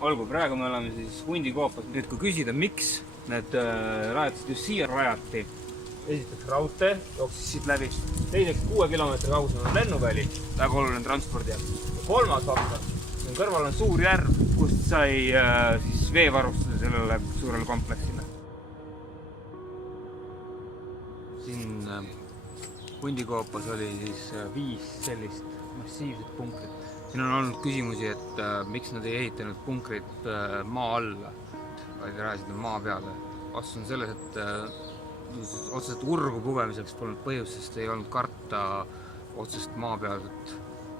olgu, praegu me oleme siis hundikoopas. Nüüd kui küsida, miks need rajatised just siia rajati, esiteks raudtee jooksis siit läbi, teiseks 6 kilomeetri kaugusel on lennuväli, väga oluline transpordi. Ja kolmas faktor, siin kõrval on suur järv, kust sai siis veevarustuse sellele suurele kompleksile. Siin hundikoopas oli siis 5 sellist massiivset punkrit. Siin on olnud küsimusi, et miks nad ei ehitanud punkrit maa alla, vaid rajasid maa peale. Vastus on selles, et otseselt urgu pugemiseks polnud põhjus, sest ei olnud karta otsest maa pealt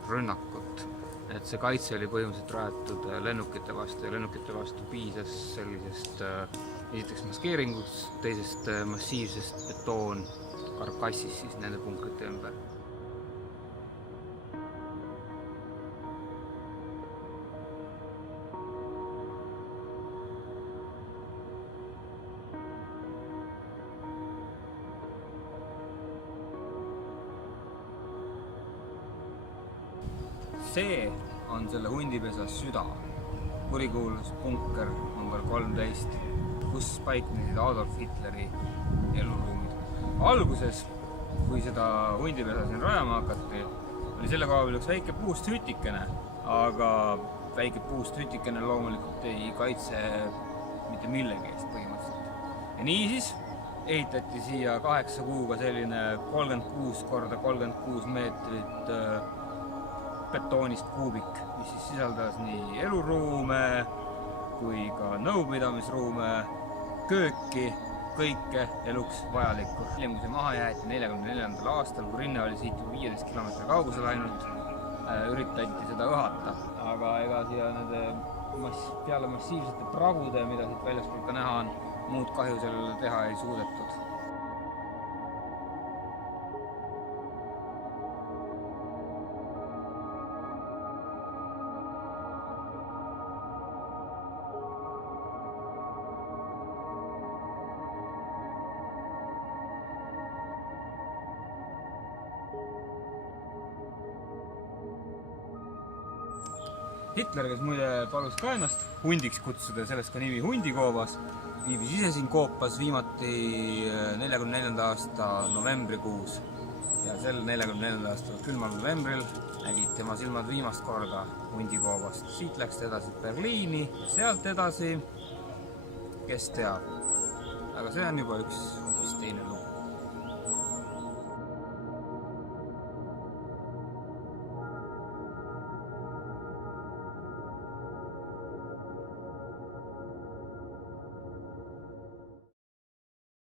rünnakut. Et see kaitse oli põhimõtteliselt rajatud lennukite vastu ja lennukite vastu piisas sellisest esiteks maskeeringust, teisest massiivsest betoon karkassis siis nende punkrite ümber. See on selle hundipesa süda, kurikuulus punker number 13, kus paiknesid Adolf Hitleri eluruumid. Alguses, kui seda hundipesa siin rajama hakati, oli selle koha peal üks väike puust hütikene, aga väike puust hütikene loomulikult ei kaitse mitte millegi eest põhimõtteliselt. Ja niisiis ehitati siia 8 kuuga selline 36 × 36 meetrit betoonist kuubik, mis siis sisaldas nii eluruume kui ka nõupidamisruume, kööki, kõike eluks vajalikku. Hiljem, kui see maha jäeti 44. aastal, kui rinne oli siit 15 kilomeetri kaugusel ainult, üritati seda õhata. Aga ega siia peale massiivsete pragude, mida siit väljaspool ka näha on, muud kahju sellele teha ei suudetud. Hitler, kes muide palus ka ennast hundiks kutsuda, sellest ka nimi hundikoobas, viibis ise siin koopas viimati 44. aasta novembrikuus. Ja sel 44. aastal külmal novembril nägid tema silmad viimast korda hundikoobast. Siit läks ta edasi Berliini, sealt edasi, kes teab. Aga see on juba üks teine lugu.